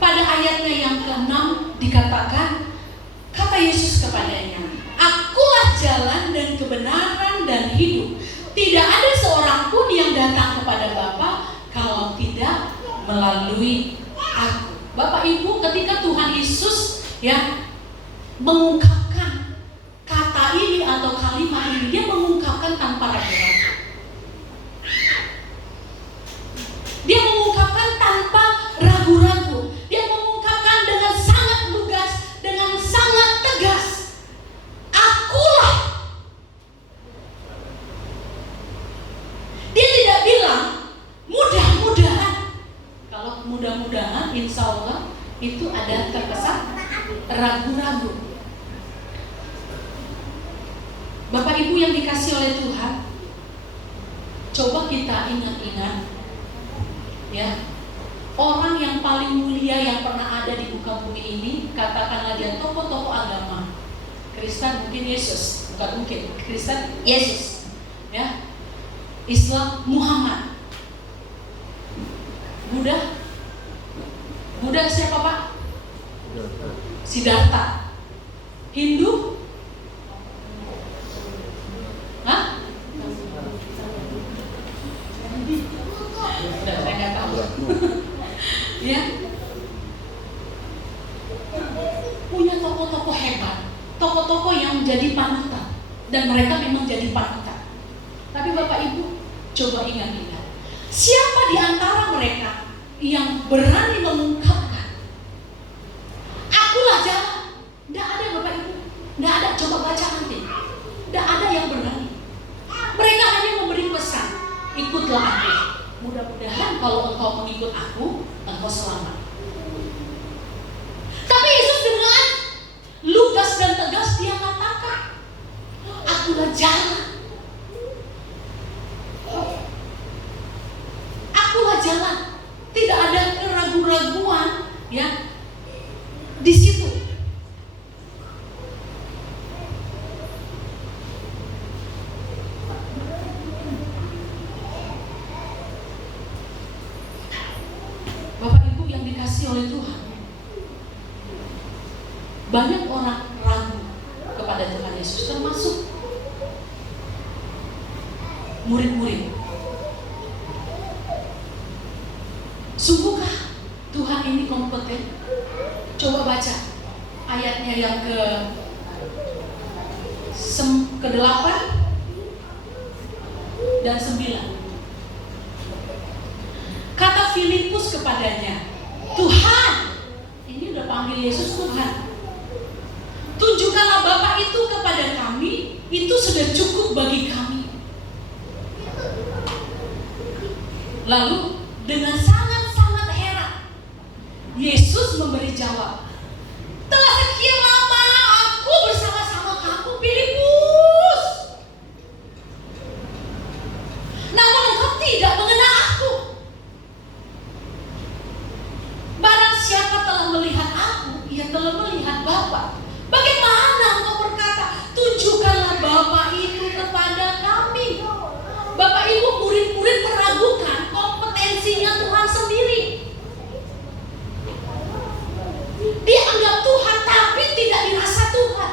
Pada ayatnya yang ke-6 dikatakan, kata Yesus kepadanya, "Akulah jalan dan kebenaran dan hidup. Tidak ada seorang pun yang datang kepada Bapa kalau tidak melalui Aku." Bapak Ibu, ketika Tuhan Yesus mengungkapkan kata ini atau kalimat ini, dia mengungkapkan tanpa ragu-ragu. Dia mengungkapkan tanpa ragu-ragu. Dia mengungkapkan dengan sangat lugas, dengan sangat tegas. Akulah. Dia tidak bilang mudah-mudahan. Kalau mudah-mudahan, insya Allah itu ada terkesan ragu-ragu. Bapak Ibu yang dikasih oleh Tuhan, coba kita ingat-ingat orang yang paling mulia yang pernah ada di muka bumi ini, katakanlah dia tokoh-tokoh agama. Kristen mungkin Yesus, bukan mungkin, Kristen Yesus, Islam Muhammad, Buddha siapa Pak? Siddhartha. Hindu? Saya nggak tahu. Punya tokoh-tokoh hebat, tokoh-tokoh yang menjadi panutan, dan mereka memang jadi panutan. Tapi Bapak Ibu, coba ingat-ingat, siapa di antara mereka yang berani mengungkapkan akulah jalan? Tidak ada Bapak Ibu, tidak ada. Coba baca nanti, tidak ada yang berani. Mereka hanya memberi pesan, ikutlah aku. Mudah-mudahan kalau engkau mengikut aku, engkau selamat. Tapi Yesus dengan lugas dan tegas dia katakan, akulah jalan. Akulah jalan. Tidak ada keraguan-raguan di situ. Bapak Ibu yang dikasih oleh Tuhan, banyak orang ragu kepada Tuhan Yesus, termasuk murid-murid. Sungguhkah Tuhan ini kompeten? Coba baca ayatnya yang ke-8 dan 9. Kata Filipus kepadanya, Tuhan, ini udah panggil Yesus Tuhan, tunjukkanlah Bapa itu kepada kami, itu sudah cukup bagi kami. Lalu dengan sangat-sangat heran, Yesus memberi jawab, telah sekian yang telah melihat Bapa. Bagaimana engkau berkata, tunjukkanlah Bapa itu kepada kami? Bapak Ibu, murid-murid meragukan kompetensinya Tuhan sendiri. Dia anggap Tuhan tapi tidak dirasa Tuhan.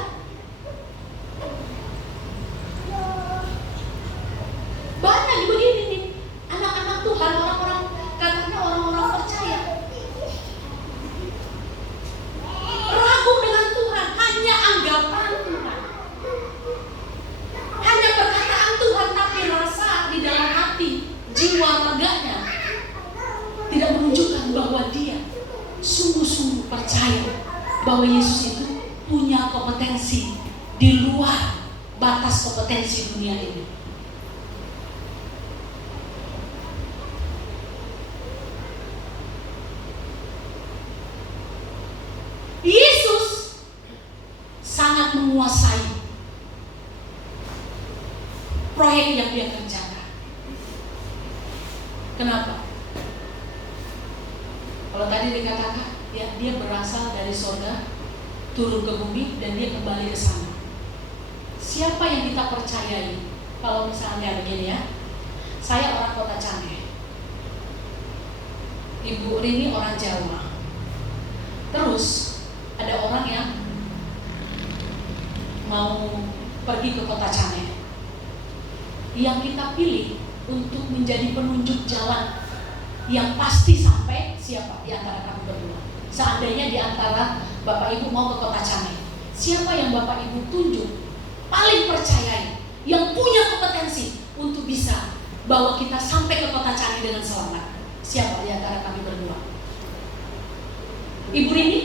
Banyak begini nih, anak-anak Tuhan, orang-orang katanya orang-orang percaya, ragu dengan Tuhan, hanya anggapan Tuhan, hanya perkataan Tuhan, tapi rasa di dalam hati, jiwa raganya tidak menunjukkan bahwa dia sungguh-sungguh percaya bahwa Yesus itu punya kompetensi di luar batas kompetensi dunia ini. Yesus sangat menguasai proyek yang dia kerjakan. Kenapa? Kalau tadi dikatakan, ya, dia berasal dari surga, turun ke bumi, dan dia kembali ke sana. Siapa yang kita percayai? Kalau misalnya begini ya, saya orang Kota Canggih, Ibu Rini orang Jawa, terus ada orang yang mau pergi ke Kota Canggih, yang kita pilih untuk menjadi penunjuk jalan yang pasti sampai siapa di antara kami berdua? Seandainya di antara Bapak Ibu mau ke Kota Canggih, siapa yang Bapak Ibu tunjuk paling percayai, yang punya kompetensi untuk bisa bawa kita sampai ke Kota Canggih dengan selamat? Siapa di antara kami berdua? Ibu Rini?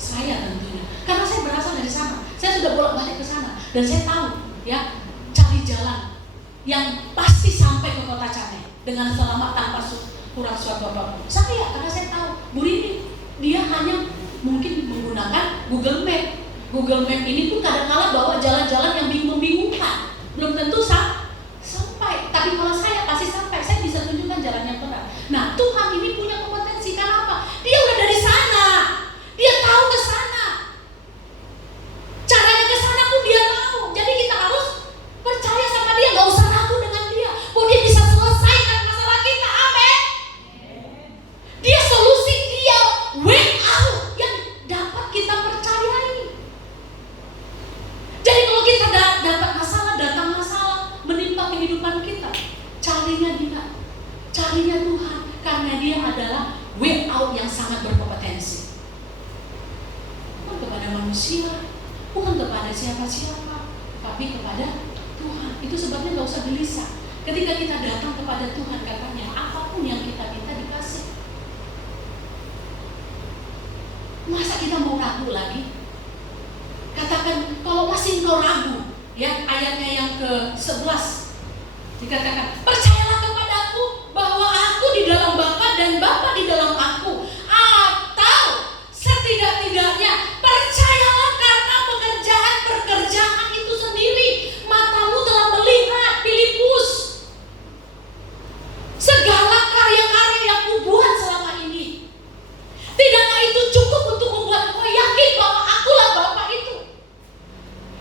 Saya tentunya, karena saya berasal dari sana. Saya sudah bolak-balik ke sana dan saya tahu ya, cari jalan yang pasti sampai ke Kota Canggih dengan selamat tanpa kurang suatu apapun. Saya, karena saya tahu Bu Rini, dia hanya mungkin menggunakan Google Map. Google Map ini pun kadang-kala bawa jalan-jalan yang membingungkan, belum tentu sampai. Tapi kalau saya pasti sampai, saya bisa tunjukkan jalan yang benar. Nah, Tuhan ini punya kompetensi, karena apa? Dia udah dari sana, dia tahu ke sana, caranya ke sana pun dia tahu. Jadi kita harus percaya sama dia, nggak usah ragu dengan dia, bahwa dia bisa selesaikan masalah kita. Amin. Dia solusi, dia way out yang dapat kita percayai. Jadi kalau kita dapat masalah, datang masalah menimpa kehidupan kita, carinya dia, carinya Tuhan, karena dia adalah way out yang sangat berkompetensi. Bukan kepada manusia, bukan kepada siapa-siapa, tapi kepada Tuhan. Itu sebabnya gak usah gelisah. Ketika kita datang kepada Tuhan, katanya apapun yang kita minta dikasih. Masa kita mau ragu lagi? Katakan, kalau masih engkau ragu, ya, ayatnya yang ke-11 dikatakan, percayalah kepadaku bahwa aku di dalam Bapa dan Bapa di dalam aku. Atau setidak-tidaknya percayalah karena pekerjaan itu sendiri matamu telah melihat, Filipus, segala karya-karya yang kubuat selama ini. Tidakkah itu cukup untuk membuat kau yakin bahwa akulah Bapa itu?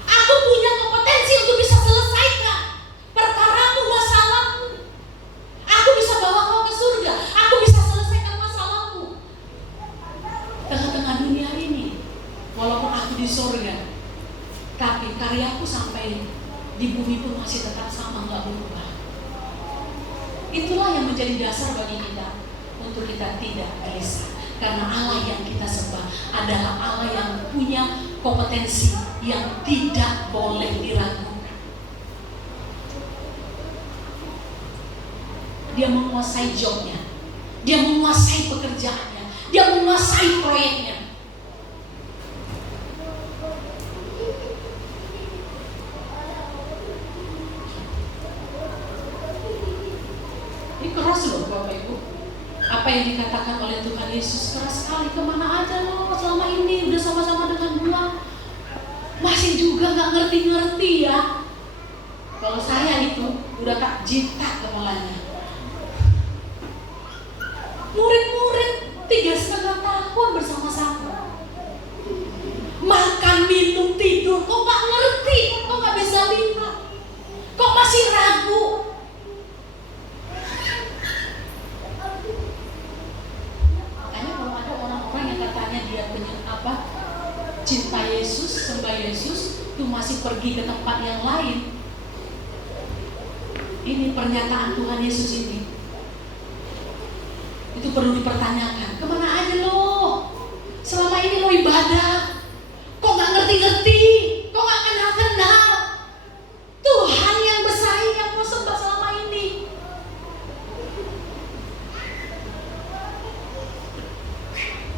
Aku punya kompetensi untuk bisa selesaikan perkaramu, masalahmu. Aku bisa bawa kau ke surga. Aku bisa selesaikan masalahmu. Tengah-tengah dunia ini, walaupun aku di surga, tapi karyaku sampai di bumi pun masih tetap sama, nggak berubah. Itulah yang menjadi dasar bagi kita untuk kita tidak gelisah. Karena Allah yang kita sembah adalah Allah yang punya kompetensi yang tidak boleh diragukan. Dia menguasai jobnya, dia menguasai pekerjaannya, dia menguasai proyeknya. Ini keras loh Bapak Ibu. Apa yang dikatakan oleh Tuhan Yesus keras sekali. Kemana aja lo selama ini udah sama-sama dengan gua, masih juga gak ngerti-ngerti ya. Kalau saya itu udah tak jitak kepalanya. Murid-murid 3,5 tahun apapun bersama-sama. Makan, minum, tidur, kok gak ngerti, kok gak bisa lihat, kok masih ragu. Makanya kalau ada orang-orang yang katanya dia cinta Yesus, sembah Yesus, itu masih pergi ke tempat yang lain. Ini pernyataan Tuhan Yesus ini. Itu perlu dipertanyakan. Kemana aja lo? Selama ini lo ibadah, kok gak ngerti-ngerti, kok gak kenal-kenal Tuhan yang besar ini yang lo sembah selama ini.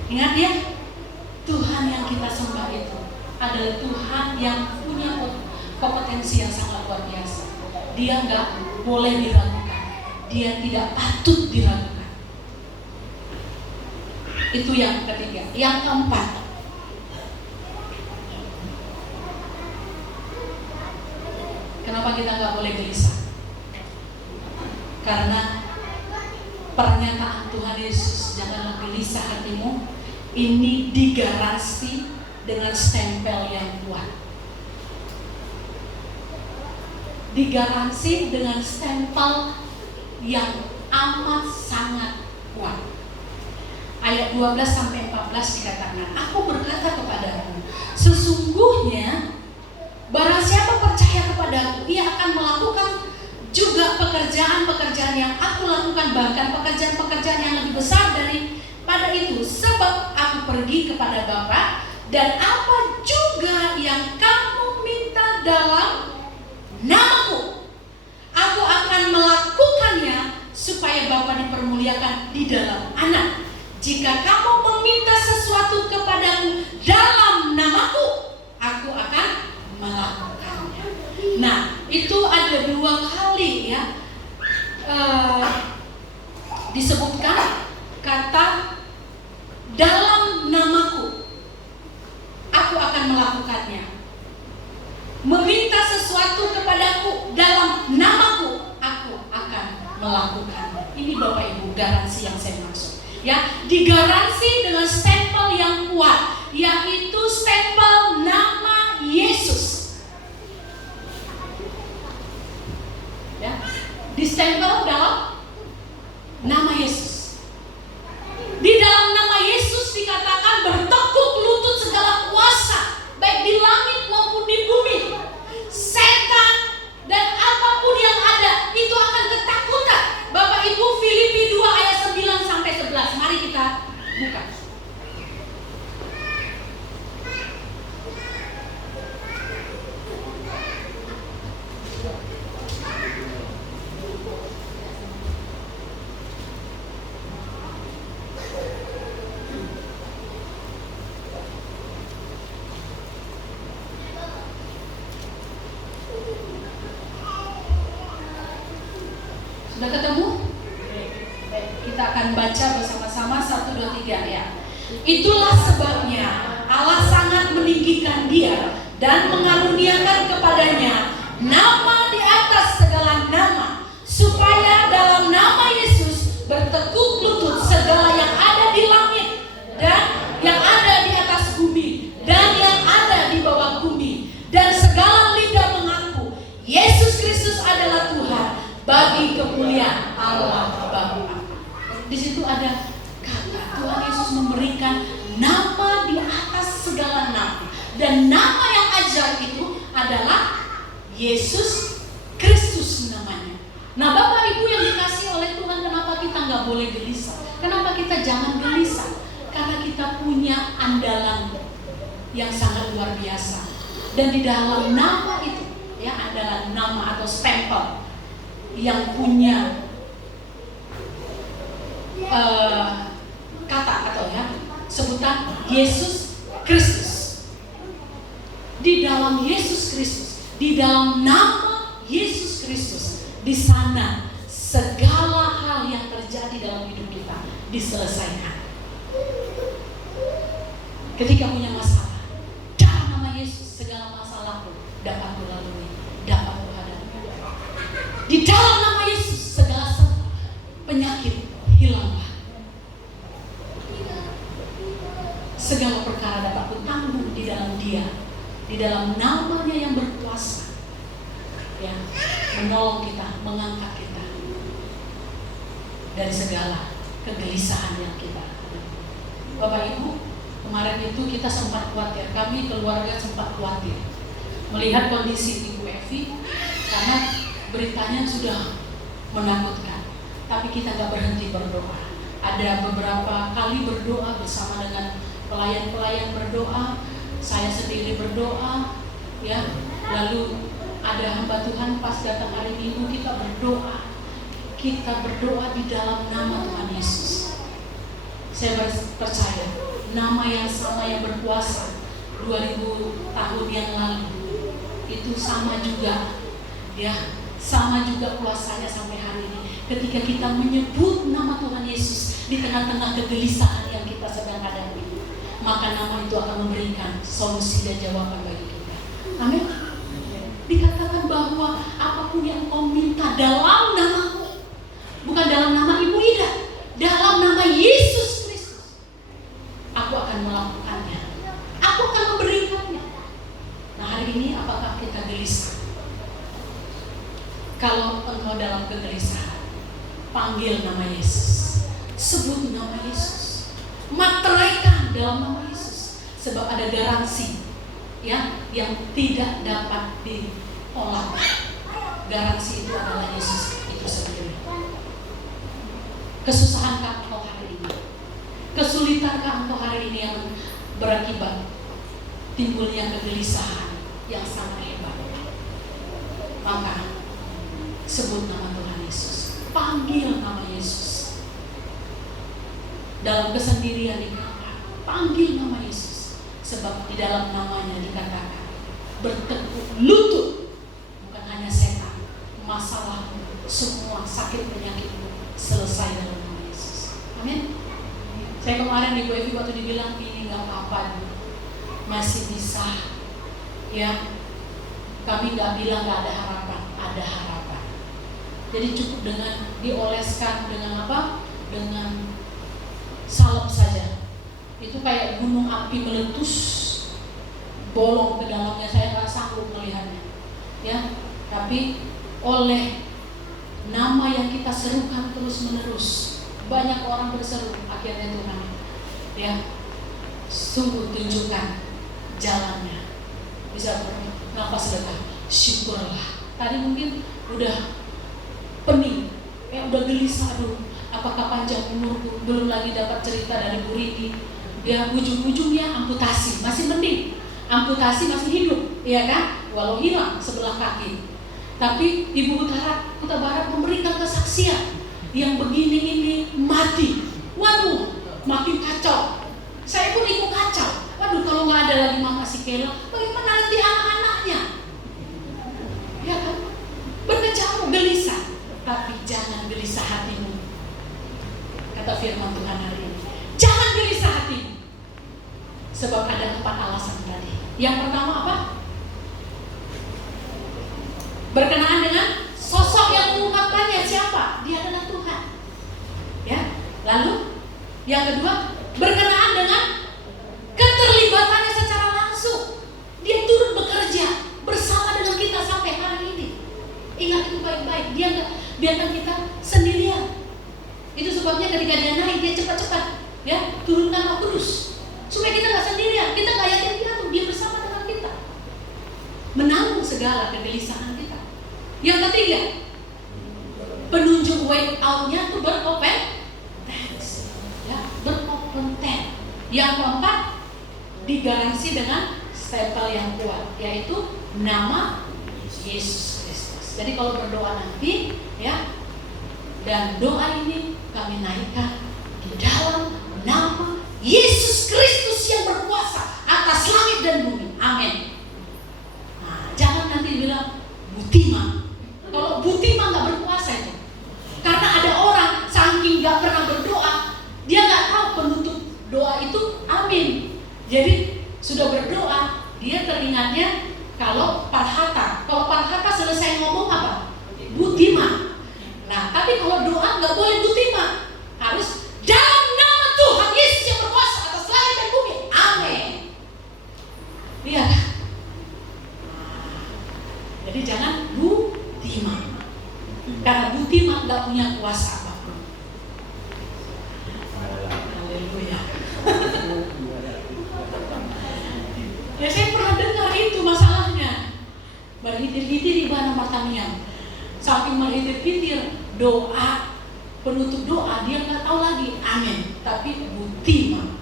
Ingat ya, Tuhan yang kita sembah itu adalah Tuhan yang punya kompetensi yang sangat luar biasa. Dia gak boleh diragukan, dia tidak patut diragukan. Itu yang ketiga. Yang keempat, kenapa kita gak boleh gelisah? Karena pernyataan Tuhan Yesus, janganlah gelisah hatimu, ini digaransi dengan stempel yang kuat. Digaransi dengan stempel yang amat sangat kuat. Ayat 12-14 dikatakan, aku berkata kepadamu, sesungguhnya barang siapa percaya kepadaku, ia akan melakukan juga pekerjaan-pekerjaan yang aku lakukan, bahkan pekerjaan-pekerjaan yang lebih besar daripada itu, sebab aku pergi kepada Bapa, dan apa juga yang kamu minta dalam namaku, aku akan melakukannya, supaya Bapa dipermuliakan di dalam Anak. Jika kamu meminta sesuatu kepadaku dalam namaku, aku akan melakukannya. Nah, itu ada 2 kali ya disebutkan kata dalam namaku, aku akan melakukannya. Meminta sesuatu kepadaku dalam namaku, aku akan melakukannya. Ini Bapak Ibu garansi yang saya maksud. Ya, digaransi dengan stempel yang kuat, yaitu stempel nama Yesus. Ya, distempel dalam nama Yesus. Di dalam nama Yesus dikatakan bertekuk lutut segala kuasa, baik di langit maupun di bumi. Setan dan apapun yang ada itu akan ketakutan. Bapak Ibu, Filipi 2 ayat 9-11. Mari kita buka. Sudah ketemu? Baik, kita akan baca bersama-sama 1, 2, 3 ya. Itulah sebabnya Allah sangat meninggikan dia dan mengaruniakan kepadanya nama di atas segala nama, supaya dalam nama Yesus bertekuk lutut segala yang ada di langit dan yang ada di atas bumi dan yang ada di bawah bumi, dan segala lidah mengaku Yesus Kristus adalah Tuhan, bagi kemuliaan Allah Bapa. Di situ ada kata Tuhan Yesus memberikan nama di atas segala nama, dan nama yang ajaib itu adalah Yesus Kristus namanya. Nah, Bapak Ibu yang dikasihi oleh Tuhan, kenapa kita nggak boleh gelisah? Kenapa kita jangan gelisah? Karena kita punya andalan yang sangat luar biasa, dan di dalam nama itu ya adalah nama atau stempel yang punya kata atau ya sebutan Yesus Kristus. Di dalam Yesus Kristus, di dalam nama Yesus Kristus, di sana segala hal yang terjadi dalam hidup kita diselesaikan. Ketika punya masalah, dalam nama Yesus segala masalahku dapat kulalui, dapat kuhadapi. Di dalam nama Yesus segala penyakit hilanglah. segala perkara dapat kutanggung di dalam Dia, di dalam namanya yang berkuasa, ya, menolong kita, mengangkat kita dari segala kegelisahan yang kita alami. Bapak Ibu, kemarin itu kita sempat khawatir, kami keluarga sempat khawatir melihat kondisi Ibu Evi karena beritanya sudah menakutkan. Tapi kita gak berhenti berdoa. Ada beberapa kali berdoa bersama dengan pelayan-pelayan berdoa, saya sendiri berdoa, ya. Lalu ada hamba Tuhan pas datang hari Minggu kita berdoa. Kita berdoa di dalam nama Tuhan Yesus. Saya percaya nama yang sama yang berkuasa 2000 tahun yang lalu itu sama juga, ya, sama juga kuasanya sampai hari ini. Ketika kita menyebut nama Tuhan Yesus di tengah-tengah kegelisahan yang kita sedang hadapi, maka nama itu akan memberikan solusi dan jawaban bagi kita. Amin. Dikatakan bahwa apapun yang kau minta dalam namaku, bukan dalam nama Ibu Ida, dalam nama Yesus Kristus, aku akan melakukannya, aku akan memberikannya. Nah, hari ini apakah kita gelisah? Kalau engkau dalam kegelisahan, panggil nama Yesus, sebut nama Yesus, materaikan dalam nama Yesus, sebab ada garansi, ya, yang tidak dapat ditolak. Garansi itu adalah Yesus itu sendiri. Kesusahankah engkau hari ini? Kesulitankah engkau hari ini yang berakibat timbulnya kegelisahan yang sangat hebat? Maka sebut nama Tuhan Yesus, panggil nama Yesus. Dalam kesendirian dikatakan, panggil nama Yesus, sebab di dalam namanya dikatakan bertekuk lutut, bukan hanya setan, masalah semua sakit penyakitmu selesai dalam nama Yesus. Amin. Saya kemarin di Ibu Evi waktu dibilang ini nggak apa-apa, masih bisa, ya. Kami nggak bilang nggak ada harapan, ada harapan. Jadi cukup dengan dioleskan dengan apa? Dengan salep saja. Itu kayak gunung api meletus, bolong ke dalamnya, saya nggak sanggup melihatnya, ya. Tapi oleh nama yang kita serukan terus menerus, banyak orang berseru, akhirnya Tuhan, ya, sungguh tunjukkan jalannya. Bisa bernafas lega, syukurlah. Tadi mungkin udah pening, ya udah gelisah, aduh, apakah panjang umurku, belum lagi dapat cerita dari Bu Riki, ya, ujung-ujungnya amputasi, masih mending, amputasi masih hidup, ya kan, walau hilang sebelah kaki. Tapi Ibu Huta Barat memberikan kesaksian yang begini ini mati, waduh, makin kacau. Saya pun ikut kacau, waduh, kalau nggak ada lagi Mama Sikela, bagaimana nanti anak-anaknya, ya kan, berkecamuk, gelisah. Tapi jangan gelisah hatimu, kata firman Tuhan hari ini. Jangan gelisah hatimu, sebab ada 4 alasan tadi. Yang pertama apa? Berkenaan dengan sosok yang mengungkapkannya, siapa? Dia adalah Tuhan, ya. Lalu yang kedua, berkenaan dengan keterlibatannya secara langsung. Dia turut bekerja bersama dengan kita sampai hari ini. Ingat itu baik-baik. Dia nggak biarkan kita sendirian. Itu sebabnya ketika dia naik, dia cepat-cepat, ya, turunkan Roh Kudus supaya kita nggak sendirian, kita nggak yakin piatu, dia bersama dengan kita, menanggung segala kegelisahan kita. Yang ketiga, penunjuk way out-nya itu berkompeten, ya, berkompeten. Yang keempat, digaransi dengan stempel yang kuat, yaitu nama Yesus Kristus. Jadi kalau berdoa nanti, ya, dan doa ini kami naikkan di dalam nama Yesus Kristus yang berkuasa atas langit dan bumi. Amin. Nah, jangan nanti bilang Butima. Kalau Butima nggak berkuasa itu, karena ada orang saking nggak pernah berdoa, dia nggak tahu penutup doa itu amin. Jadi sudah berdoa, dia teringatnya kalau Parhata. Kalau Parhata selesai ngomong apa? Butima. Nah, tapi kalau doa nggak boleh Butima, harus dalam nama Tuhan Yesus yang berkuasa atas langit dan bumi. berhitir-hitir ibadah pertanian. Saking berhitir-hitir doa, penutup doa, dia nggak tahu lagi amin, tapi butima.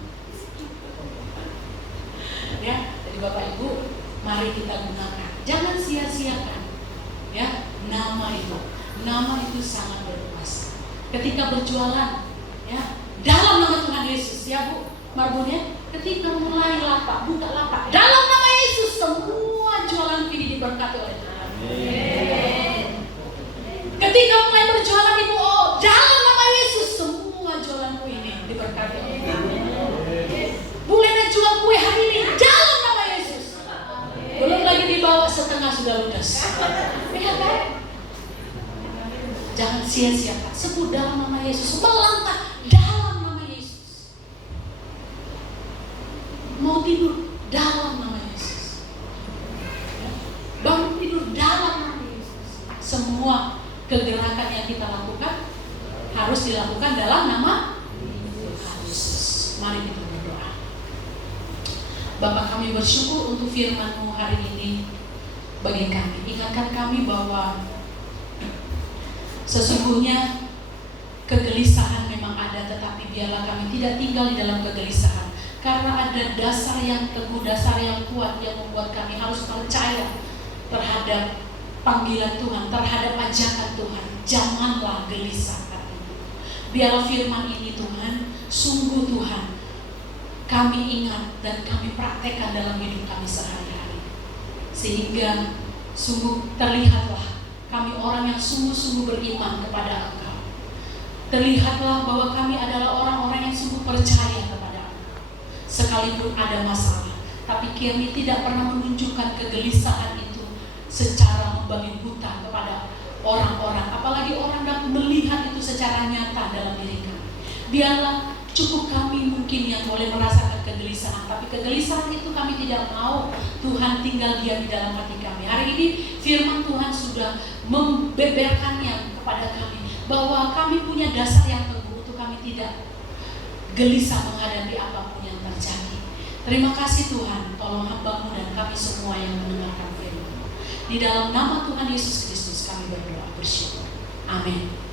Ya, jadi Bapak Ibu, mari kita gunakan, jangan sia-siakan ya nama itu. Nama itu sangat berkuasa. Ketika berjualan, ya dalam nama Tuhan Yesus, ya Bu Marbunnya, ketika mulai lapak, buka lapak, dalam nama Yesus semua jualan ini diberkati oleh Tuhan. Amin. Ketika mulai berjualan Ibu, dalam nama Yesus semua jualanku ini diberkati oleh Tuhan. Boleh nak jual kue hari ini, dalam nama Yesus. Belum lagi dibawa setengah sudah ludes. Ya kan? Jangan sia-siakan, sebut dalam nama Yesus, melangkah dalam nama Yesus. Mau tidur dalam nama Yesus, bangun tidur dalam nama Yesus. Semua kegerakan yang kita lakukan harus dilakukan dalam nama Yesus. Mari kita berdoa. Bapa, kami bersyukur untuk firman-Mu hari ini bagi kami. Ingatkan kami bahwa sesungguhnya kegelisahan memang ada, tetapi biarlah kami tidak tinggal di dalam kegelisahan, karena ada dasar yang teguh, dasar yang kuat yang membuat kami harus percaya terhadap panggilan Tuhan, terhadap ajakan Tuhan. Janganlah gelisah hatimu. Biarlah firman ini Tuhan, sungguh Tuhan, kami ingat dan kami praktekkan dalam hidup kami sehari-hari, sehingga sungguh terlihatlah kami orang yang sungguh-sungguh beriman kepada Engkau. Terlihatlah bahwa kami adalah orang-orang yang sungguh percaya kepada Engkau. Sekalipun ada masalah, tapi kami tidak pernah menunjukkan kegelisahan itu secara membabi buta kepada orang-orang, apalagi orang yang melihat itu secara nyata dalam diri kami. Biarlah cukup kami mungkin yang boleh merasakan kegelisahan, tapi kegelisahan itu kami tidak mau Tuhan tinggal diam di dalam hati kami. Hari ini firman Tuhan sudah membeberkannya kepada kami, bahwa kami punya dasar yang teguh untuk kami tidak gelisah menghadapi apapun yang terjadi. Terima kasih Tuhan, tolong hamba-Mu dan kami semua yang mendengarkan firman. Di dalam nama Tuhan Yesus Kristus kami berdoa bersyukur. Amin.